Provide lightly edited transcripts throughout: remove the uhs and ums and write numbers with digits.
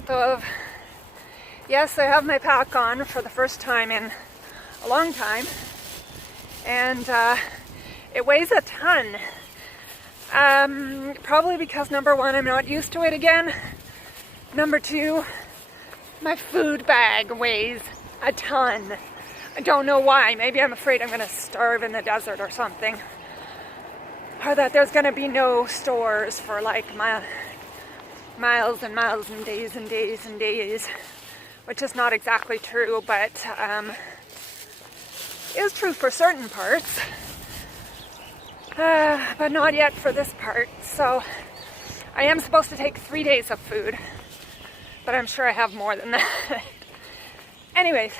Tov. Yes, I have my pack on for the first time in a long time, and it weighs a ton. Probably because number one, I'm not used to it again. Number two, my food bag weighs a ton. I don't know why. Maybe I'm afraid I'm going to starve in the desert or something. Or that there's going to be no stores for like miles and miles and days and days and days. Which is not exactly true, but is true for certain parts. But not yet for this part. So I am supposed to take 3 days of food. But I'm sure I have more than that. Anyways.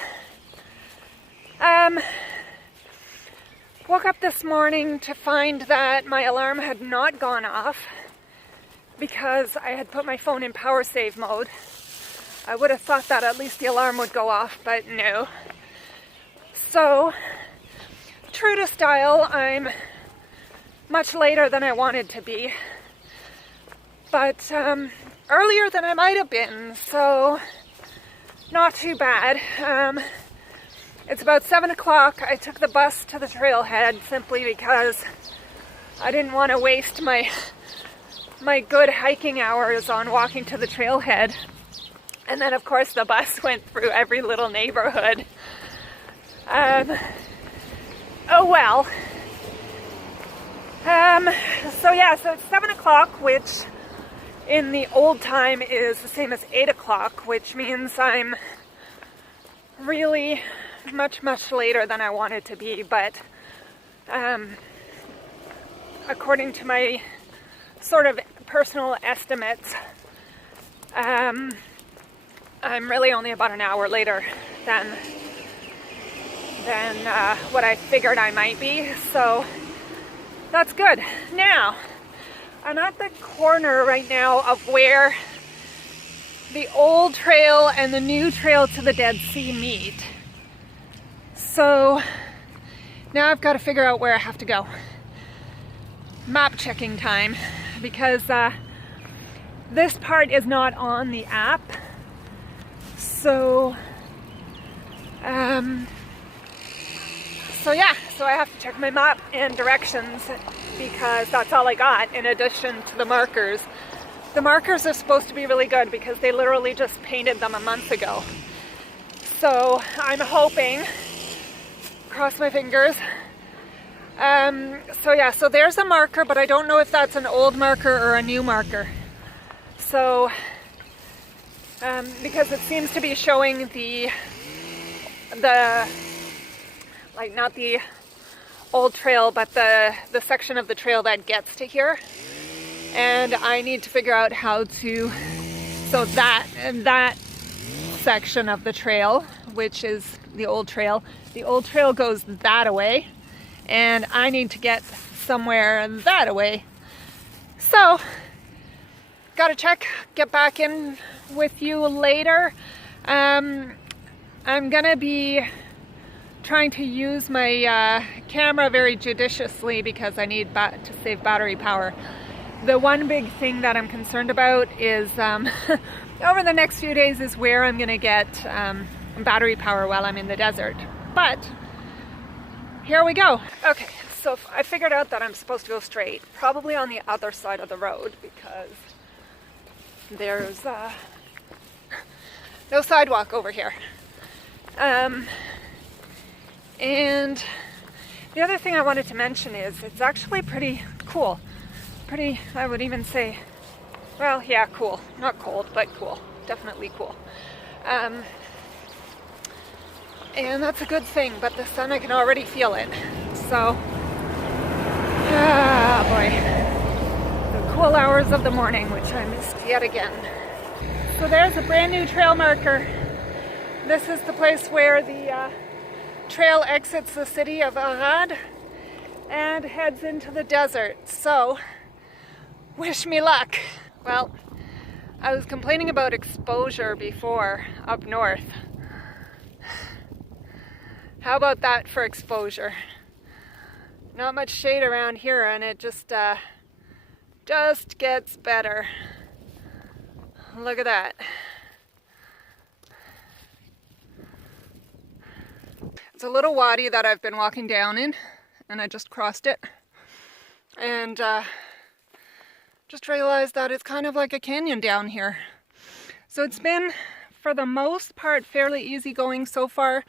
Woke up this morning to find that my alarm had not gone off because I had put my phone in power save mode. I would have thought that at least the alarm would go off, but no. So, true to style, I'm much later than I wanted to be, but earlier than I might have been, so not too bad. It's about 7 o'clock. I took the bus to the trailhead simply because I didn't want to waste my good hiking hours on walking to the trailhead. And then, of course, the bus went through every little neighborhood. Oh well. So it's 7 o'clock, which in the old time is the same as 8 o'clock, which means I'm really much later than I wanted to be, but according to my sort of personal estimates, I'm really only about an hour later than what I figured I might be, so that's good. Now, I'm at the corner right now of where the old trail and the new trail to the Dead Sea meet. So now I've got to figure out where I have to go. Map checking time, because this part is not on the app. So I have to check my map and directions because that's all I got in addition to the markers. The markers are supposed to be really good because they literally just painted them a month ago. So I'm hoping, cross my fingers. So there's a marker, but I don't know if that's an old marker or a new marker. So, because it seems to be showing the like not the old trail, but the section of the trail that gets to here. And I need to figure out how to, so that section of the trail, which is the old trail goes that way, and I need to get somewhere that way. So, gotta check, get back in with you later. I'm gonna be trying to use my camera very judiciously because I need to save battery power. The one big thing that I'm concerned about is over the next few days is where I'm gonna get battery power while I'm in the desert. But here we go. Okay, so I figured out that I'm supposed to go straight, probably on the other side of the road because there's no sidewalk over here. And the other thing I wanted to mention is it's actually pretty cool. Pretty, I would even say, well, yeah, cool. Not cold, but cool. Definitely cool. And that's a good thing, but the sun, I can already feel it. So, boy. The cool hours of the morning, which I missed yet again. So there's a brand new trail marker. This is the place where the trail exits the city of Arad and heads into the desert. So, wish me luck. Well, I was complaining about exposure before up north. How about that for exposure? Not much shade around here, and it just gets better. Look at that. It's a little wadi that I've been walking down in, and I just crossed it. And just realized that it's kind of like a canyon down here. So it's been, for the most part, fairly easy going so far.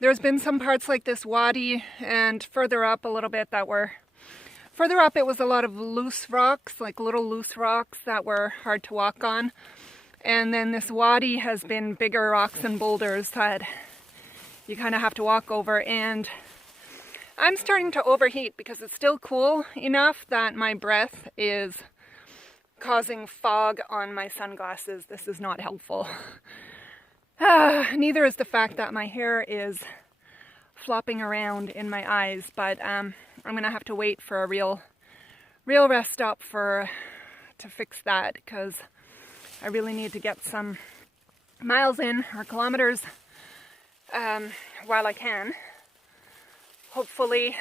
There's been some parts like this wadi and further up a little bit that were, further up it was a lot of loose rocks, like little loose rocks that were hard to walk on. And then this wadi has been bigger rocks and boulders that you kind of have to walk over. And I'm starting to overheat because it's still cool enough that my breath is causing fog on my sunglasses. This is not helpful. Neither is the fact that my hair is flopping around in my eyes, but I'm gonna have to wait for a real rest stop to fix that, because I really need to get some miles in, or kilometers, while I can. Hopefully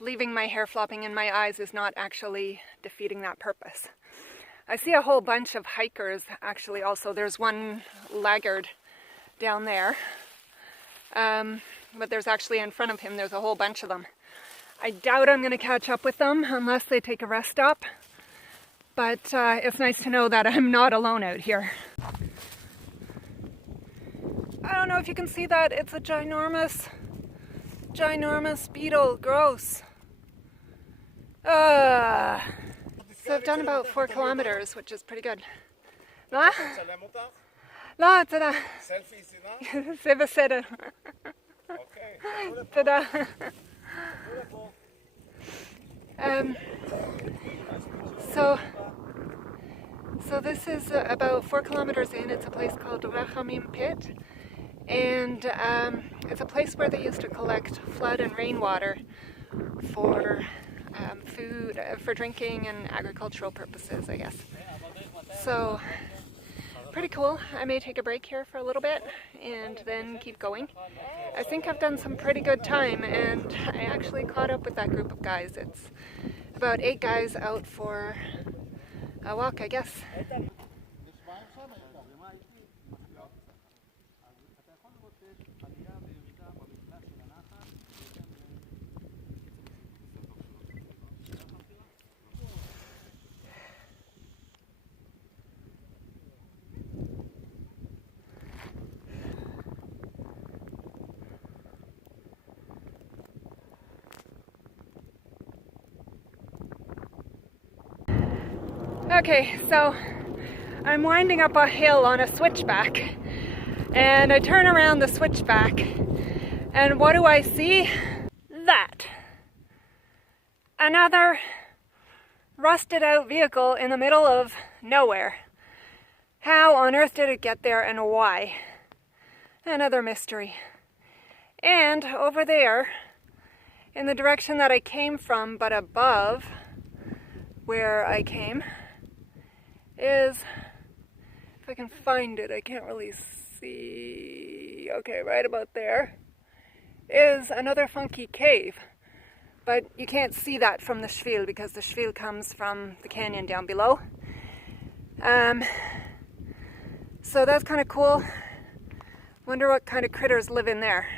leaving my hair flopping in my eyes is not actually defeating that purpose. I see a whole bunch of hikers actually also. There's one laggard down there. But there's actually in front of him, there's a whole bunch of them. I doubt I'm going to catch up with them unless they take a rest stop. But it's nice to know that I'm not alone out here. I don't know if you can see that. It's a ginormous beetle. Gross. So I've done about 4 kilometers, which is pretty good. لا لا تدا سيب السيدة تدا. So this is about 4 kilometers in. It's a place called Rachamim Pit, and it's a place where they used to collect flood and rainwater for food, for drinking and agricultural purposes, I guess. So pretty cool. I may take a break here for a little bit and then keep going. I think I've done some pretty good time, and I actually caught up with that group of guys. It's about 8 guys out for a walk, I guess. Okay, so I'm winding up a hill on a switchback, and I turn around the switchback, and what do I see? That! Another rusted out vehicle in the middle of nowhere. How on earth did it get there, and why? Another mystery. And over there, in the direction that I came from, but above where I came, is, if I can find it, I can't really see, okay, right about there, is another funky cave. But you can't see that from the Shvil, because the Shvil comes from the canyon down below. So that's kind of cool. Wonder what kind of critters live in there.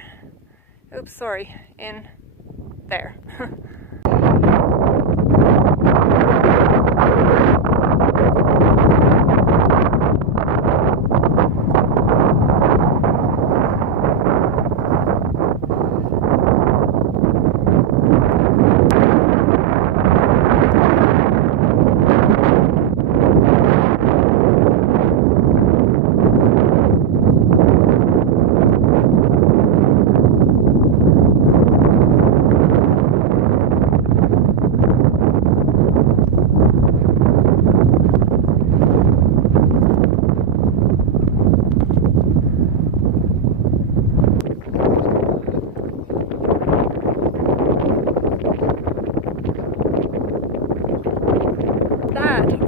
Oops, sorry, in there.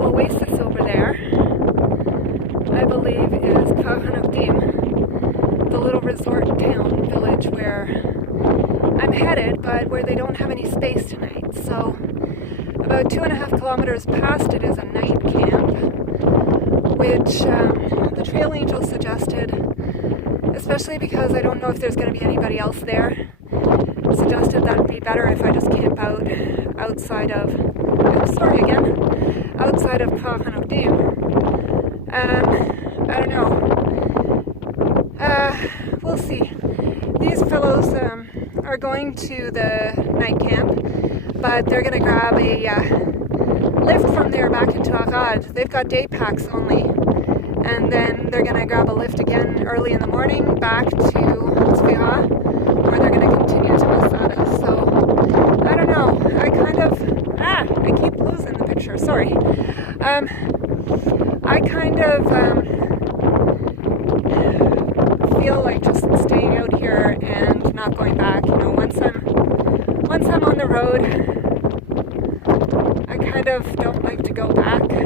Oasis over there, I believe, is Kfar Hanokdim, the little resort town village where I'm headed, but where they don't have any space tonight. So about 2.5 kilometers past it is a night camp, which the trail angel suggested especially because I don't know if there's going to be anybody else there. Suggested that would be better if I just camp out outside of, outside of Kfar Hanokdim. I don't know. We'll see. These fellows are going to the night camp, but they're going to grab a lift from there back into Arad. They've got day packs only, and then they're going to grab a lift again early in the morning back to Tzfira, where they're going to continue to Masada. So, I don't know. I keep losing the picture. Sorry. I kind of feel like just staying out here and not going back. You know, once I'm on the road, I kind of don't like to go back. But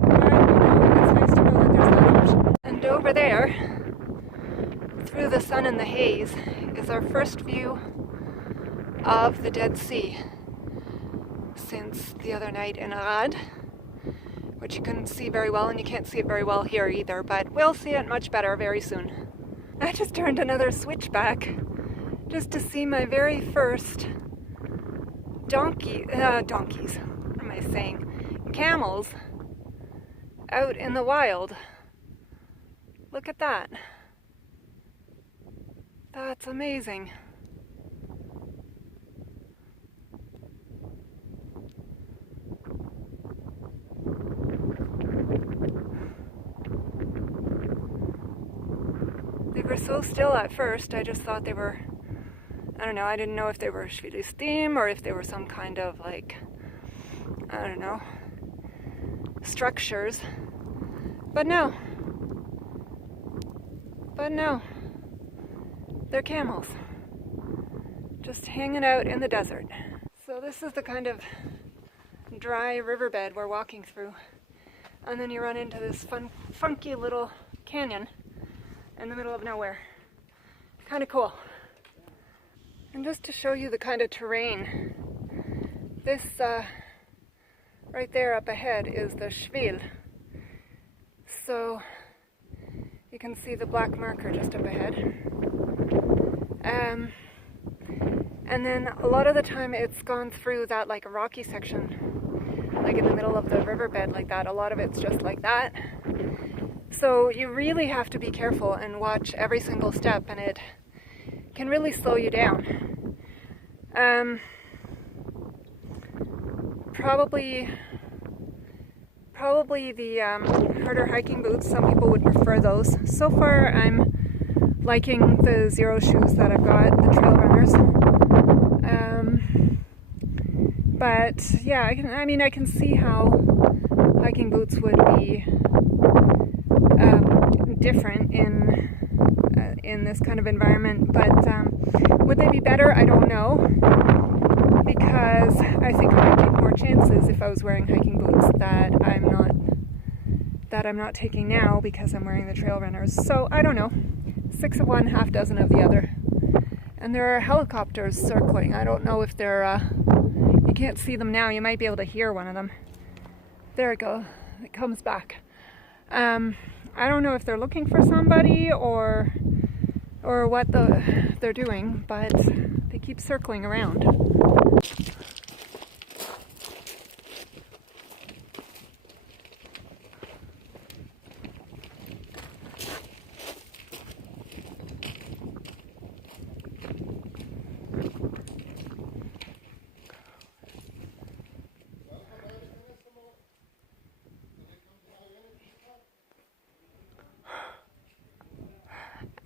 you know, it's nice to know that there's that option. And over there, through the sun and the haze, is our first view of the Dead Sea since the other night in Arad, which you couldn't see very well, and you can't see it very well here either, but we'll see it much better very soon. I just turned another switchback just to see my very first donkeys, what am I saying? Camels out in the wild. Look at that. That's amazing. They were so still at first, I just thought they were, I don't know, I didn't know if they were Shvil or if they were some kind of like, I don't know, structures. But no, they're camels, just hanging out in the desert. So this is the kind of dry riverbed we're walking through. And then you run into this funky little canyon in the middle of nowhere. Kind of cool. And just to show you the kind of terrain, this right there up ahead is the Shvil. So you can see the black marker just up ahead. And then a lot of the time it's gone through that like a rocky section, like in the middle of the riverbed like that. A lot of it's just like that. So you really have to be careful and watch every single step, and it can really slow you down. Probably the harder hiking boots, some people would prefer those. So far I'm liking the zero shoes that I've got, the trail runners. But yeah, I can see how hiking boots would be different in this kind of environment, but would they be better? I don't know, because I think I would take more chances if I was wearing hiking boots that I'm not taking now because I'm wearing the trail runners. So I don't know. 6 of one, half dozen of the other. And there are helicopters circling. I don't know if they're you can't see them now. You might be able to hear one of them. There it goes. It comes back. I don't know if they're looking for somebody or what they're doing, but they keep circling around.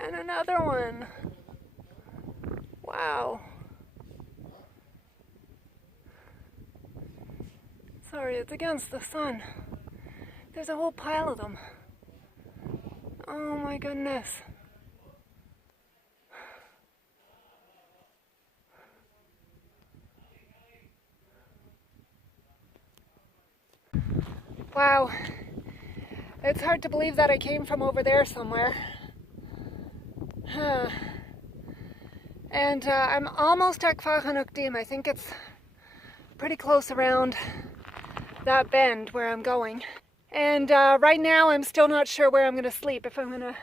And another one. Wow. Sorry, it's against the sun. There's a whole pile of them. Oh my goodness. Wow. It's hard to believe that I came from over there somewhere. And I'm almost at Kfar Hanokdim. I think it's pretty close around that bend where I'm going. And right now I'm still not sure where I'm going to sleep, if I'm going to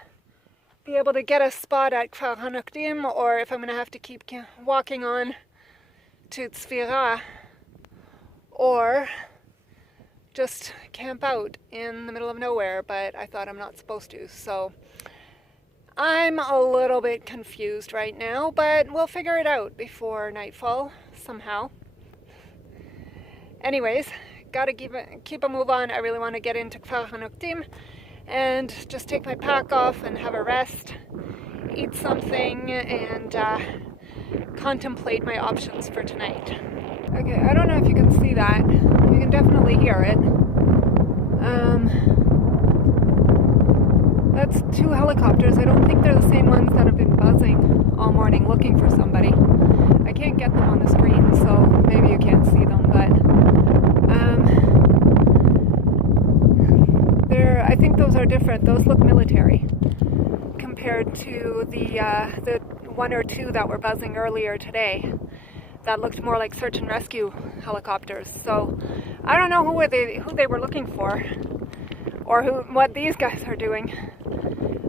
be able to get a spot at Kfar Hanokdim or if I'm going to have to keep walking on to Tzfira or just camp out in the middle of nowhere, but I thought I'm not supposed to. So I'm a little bit confused right now, but we'll figure it out before nightfall somehow. Anyways, gotta keep a move on. I really want to get into Kfar Hanokdim and just take my pack off and have a rest, eat something, and contemplate my options for tonight. Okay, I don't know if you can see that. You can definitely hear it. That's two helicopters. I don't think they're the same ones that have been buzzing all morning looking for somebody. I can't get them on the screen, so maybe you can't see them, but I think those are different. Those look military compared to the one or two that were buzzing earlier today. That looked more like search and rescue helicopters. So I don't know who they were looking for, or what these guys are doing.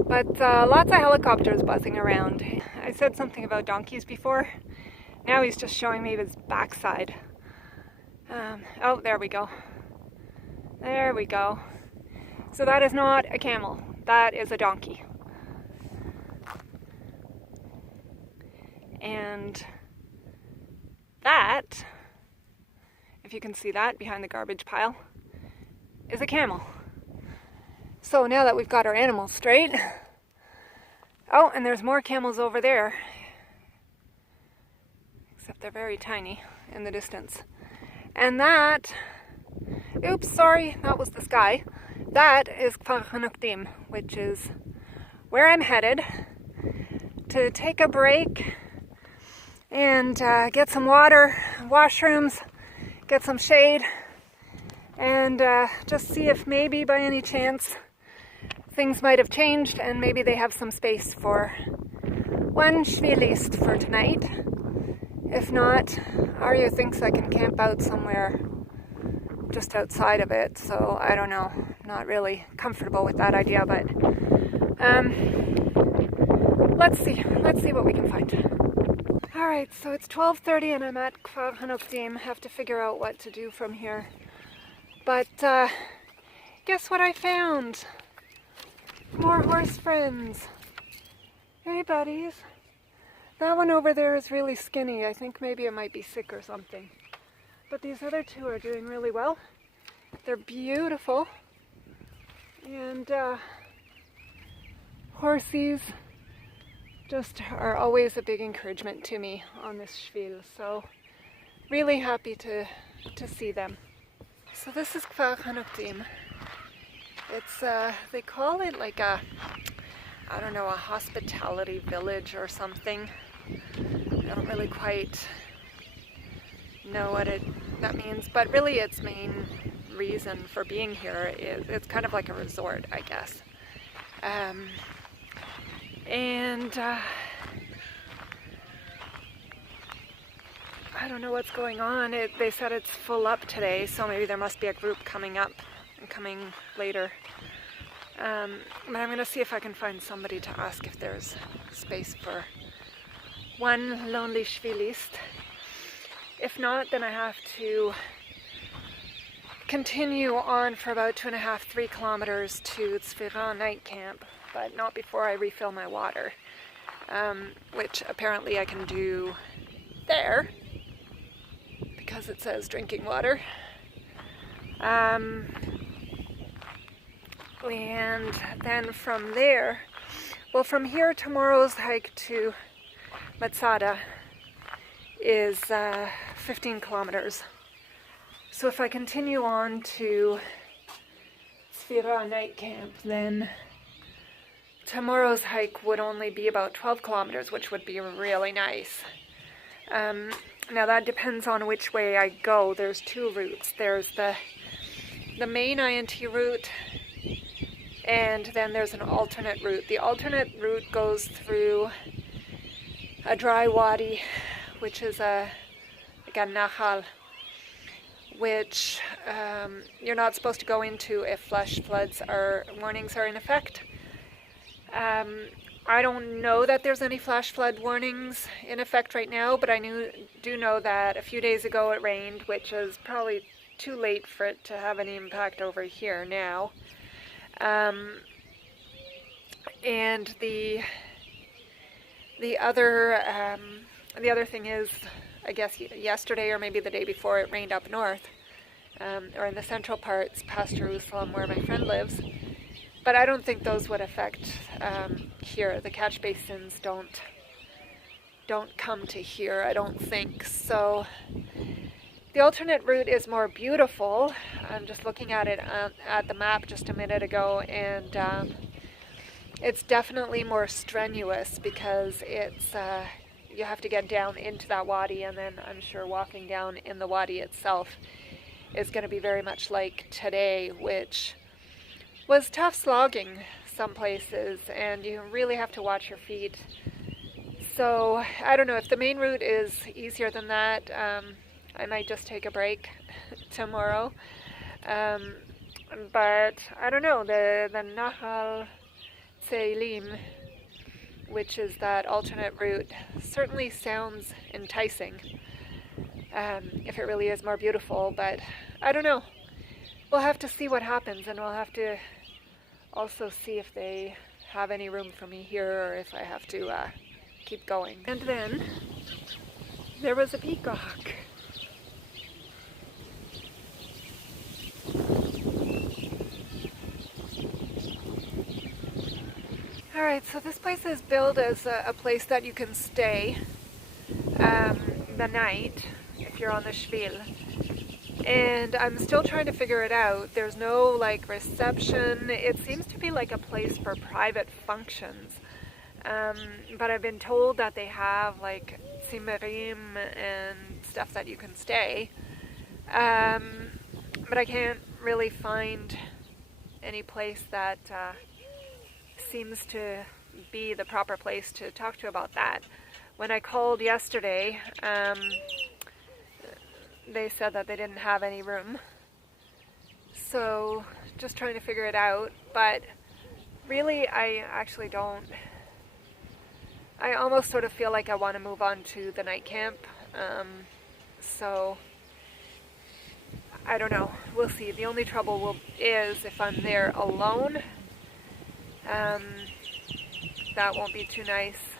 But lots of helicopters buzzing around. I said something about donkeys before. Now he's just showing me his backside. Oh, there we go. There we go. So that is not a camel. That is a donkey. And that, if you can see that behind the garbage pile, is a camel. So now that we've got our animals straight, oh, and there's more camels over there, except they're very tiny in the distance. And that, oops, sorry, that was the sky. That is Kfar Hanokdim, which is where I'm headed to take a break and get some water, washrooms, get some shade, and just see if maybe by any chance things might have changed and maybe they have some space for one Shvilist for tonight. If not, Arya thinks I can camp out somewhere just outside of it, so I don't know. Not really comfortable with that idea, but let's see what we can find. Alright, so it's 12:30 and I'm at Kfar Hanokdim. Have to figure out what to do from here. But guess what I found? More horse friends. Hey buddies. That one over there is really skinny. I think maybe it might be sick or something. But these other two are doing really well. They're beautiful. And horsies just are always a big encouragement to me on this Shvil. So really happy to see them. So this is Kfar Hanokdim. It's, they call it like a hospitality village or something. I don't really quite know what that means, but really its main reason for being here is it's kind of like a resort, I guess. I don't know what's going on. They said it's full up today, so maybe there must be a group coming up and coming later. But I'm going to see if I can find somebody to ask if there's space for one lonely Shvilist. If not, then I have to continue on for about 2.5, 3 kilometers to Tzfira night camp, but not before I refill my water, which apparently I can do there because it says drinking water. And then from there, well, from here, tomorrow's hike to Matsada is 15 kilometers. So if I continue on to Tzfira night camp, then tomorrow's hike would only be about 12 kilometers, which would be really nice. Now that depends on which way I go. There's 2 routes. There's the main INT route, and then there's an alternate route. The alternate route goes through a dry wadi, which is like a nahal, which you're not supposed to go into if flash floods warnings are in effect. I don't know that there's any flash flood warnings in effect right now, but I do know that a few days ago it rained, which is probably too late for it to have any impact over here now. And the other thing is, I guess yesterday or maybe the day before, it rained up north, or in the central parts past Jerusalem where my friend lives. But I don't think those would affect here. The catch basins don't come to here, I don't think. So the alternate route is more beautiful. I'm just looking at it at the map just a minute ago, and it's definitely more strenuous because it's you have to get down into that wadi, and then I'm sure walking down in the wadi itself is going to be very much like today, which was tough slogging some places, and you really have to watch your feet. So I don't know, if the main route is easier than that, I might just take a break tomorrow. But I don't know, the Nahal Seilim, which is that alternate route, certainly sounds enticing, if it really is more beautiful, but I don't know. We'll have to see what happens, and we'll have to also see if they have any room for me here, or if I have to keep going. And then there was a peacock. Alright, so this place is billed as a place that you can stay the night if you're on the Shvil. And I'm still trying to figure it out. There's no like reception. It seems to be like a place for private functions. But I've been told that they have like simarim and stuff that you can stay. But I can't really find any place that seems to be the proper place to talk to about that. When I called yesterday, they said that they didn't have any room. So just trying to figure it out. But really, I actually don't. I almost sort of feel like I want to move on to the night camp. So I don't know. We'll see. The only trouble is if I'm there alone. That won't be too nice.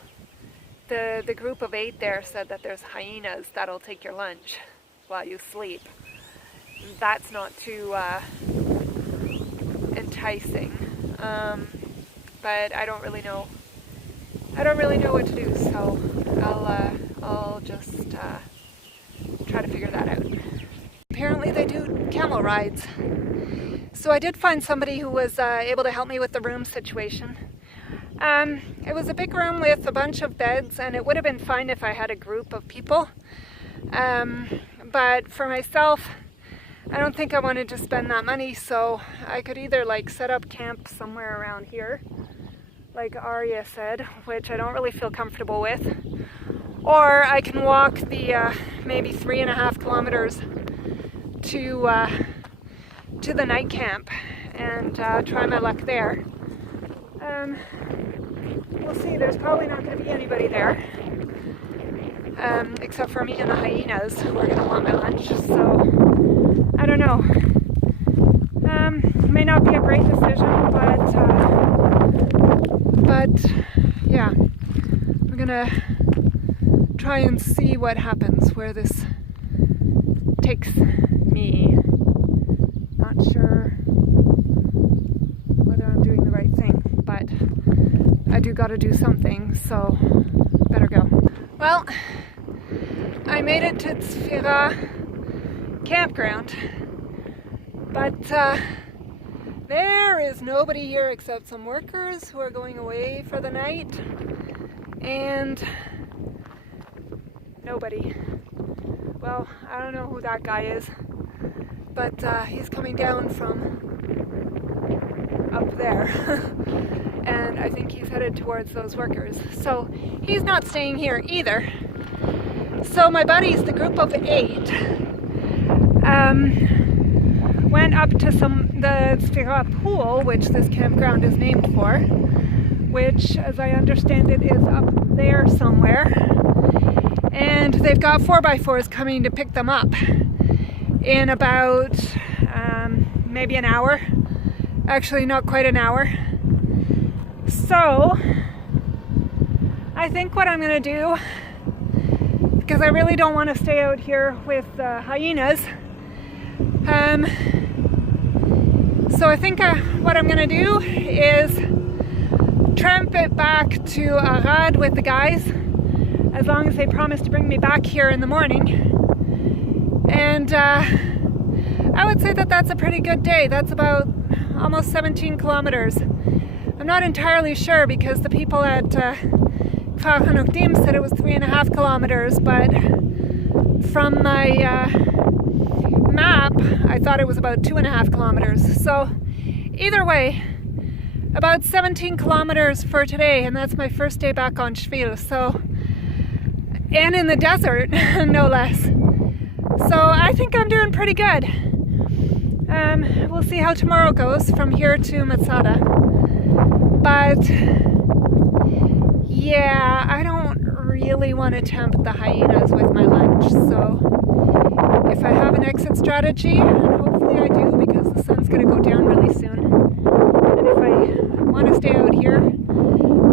The group of 8 there said that there's hyenas that'll take your lunch while you sleep. That's not too enticing, but I don't really know. I don't really know what to do, so I'll just try to figure that out. Apparently they do camel rides, so I did find somebody who was able to help me with the room situation. It was a big room with a bunch of beds, and it would have been fine if I had a group of people. But for myself, I don't think I wanted to spend that money, so I could either like set up camp somewhere around here, like Arya said, which I don't really feel comfortable with, or I can walk the maybe 3.5 kilometers to the night camp and try my luck there. We'll see. There's probably not going to be anybody there. Except for me and the hyenas who are going to want my lunch, so I don't know. May not be a great decision, but yeah, I'm going to try and see what happens, where this takes me. Not sure whether I'm doing the right thing, but I do got to do something, so better go. Well, I made it to Tzfira campground, but there is nobody here except some workers who are going away for the night, and nobody. Well, I don't know who that guy is, but he's coming down from up there. And I think he's headed towards those workers. So he's not staying here either. So my buddies, the group of 8, went up to the Tzfira pool, which this campground is named for, which, as I understand it, is up there somewhere. And they've got 4x4s coming to pick them up in about maybe an hour. Actually, not quite an hour. So I think what I'm going to do, because I really don't want to stay out here with hyenas, so I think what I'm going to do is tramp it back to Arad with the guys, as long as they promise to bring me back here in the morning. And I would say that that's a pretty good day. That's about almost 17 kilometers. I'm not entirely sure, because the people at Kfar Hanokdim said it was 3.5 kilometers, but from my map I thought it was about 2.5 kilometers. So either way, about 17 kilometers for today, and that's my first day back on Shvil. So, and in the desert, no less. So I think I'm doing pretty good. We'll see how tomorrow goes from here to Masada. But yeah, I don't really want to tempt the hyenas with my lunch. So if I have an exit strategy, and hopefully I do, because the sun's going to go down really soon, and if I want to stay out here,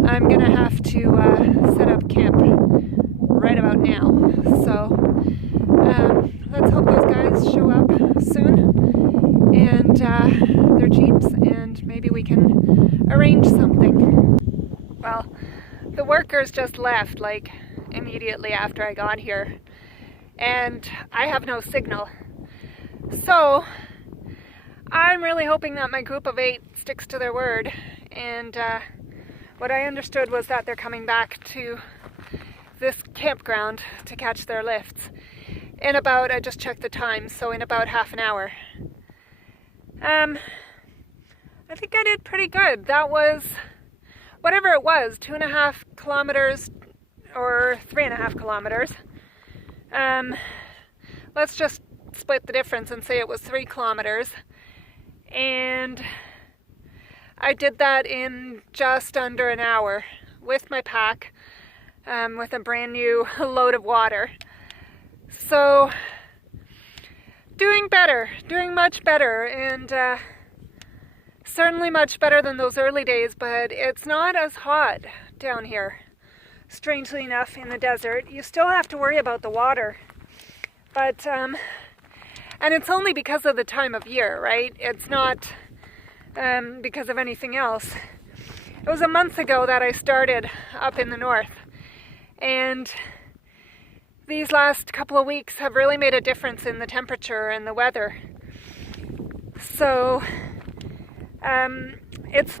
I'm going to have to set up camp right about now. So let's hope those guys show up soon, and their jeeps, and maybe we can arrange something. Well, the workers just left like immediately after I got here, and I have no signal. So I'm really hoping that my group of 8 sticks to their word, and what I understood was that they're coming back to this campground to catch their lifts in about, I just checked the time, so in about half an hour. I think I did pretty good. That was, whatever it was, 2.5 kilometers or 3.5 kilometers. Let's just split the difference and say it was 3 kilometers. And I did that in just under an hour with my pack, with a brand new load of water. So doing better, doing much better, and certainly much better than those early days, but it's not as hot down here. Strangely enough, in the desert, you still have to worry about the water, but and it's only because of the time of year, right? It's not because of anything else. It was a month ago that I started up in the north, and these last couple of weeks have really made a difference in the temperature and the weather. So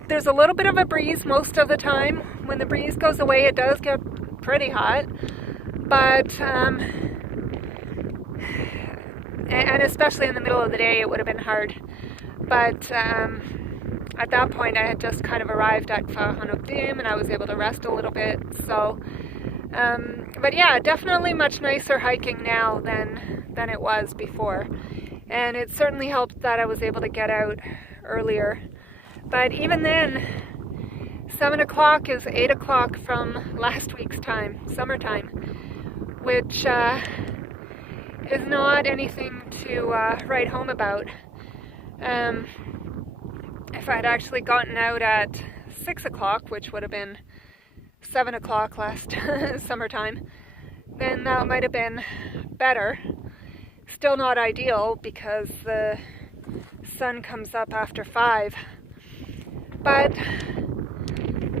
there's a little bit of a breeze most of the time. When the breeze goes away, it does get pretty hot, but and especially in the middle of the day, it would have been hard. But at that point, I had just kind of arrived at Kfar Hanokdim, and I was able to rest a little bit. So, but yeah, definitely much nicer hiking now than it was before, and it certainly helped that I was able to get out earlier. But even then, 7 o'clock is 8 o'clock from last week's time, summertime, which is not anything to write home about. If I had actually gotten out at 6 o'clock, which would have been 7 o'clock last summertime, then that might have been better. Still not ideal, because the sun comes up after 5. But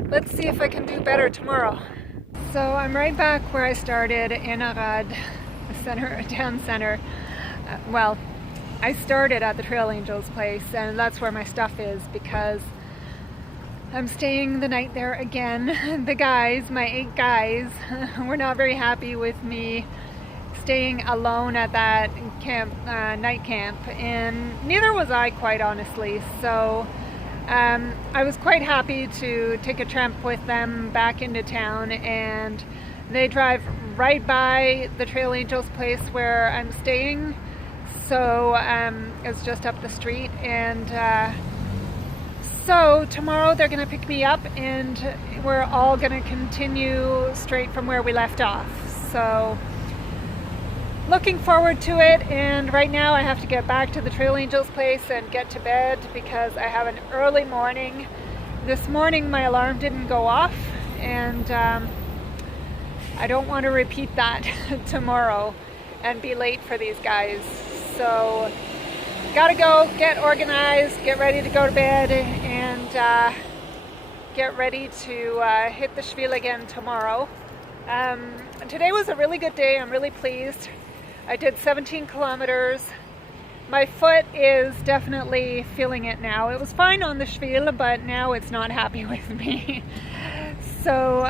let's see if I can do better tomorrow. So I'm right back where I started in Arad, the town center. Well, I started at the Trail Angels place, and that's where my stuff is, because I'm staying the night there again. The guys, my 8 guys, were not very happy with me staying alone at that camp, night camp, and neither was I, quite honestly. So I was quite happy to take a tramp with them back into town, and they drive right by the Trail Angels place where I'm staying. So it's just up the street, and so tomorrow they're going to pick me up and we're all going to continue straight from where we left off. So looking forward to it, and right now I have to get back to the Trail Angels place and get to bed because I have an early morning. This morning my alarm didn't go off, and I don't want to repeat that tomorrow and be late for these guys. So gotta go, get organized, get ready to go to bed, and get ready to hit the Shvil again tomorrow. Today was a really good day. I'm really pleased. I did 17 kilometers. My foot is definitely feeling it now. It was fine on the Shvil, but now it's not happy with me. So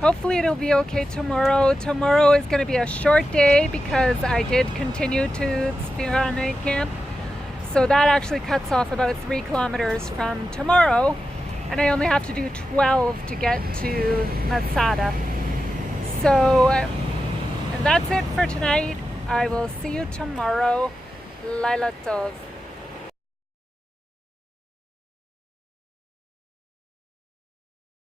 hopefully it'll be okay tomorrow. Tomorrow is going to be a short day because I did continue to Tzfira NC. So that actually cuts off about 3 kilometers from tomorrow, and I only have to do 12 to get to Masada. So and that's it for tonight. I will see you tomorrow. Laila Tov.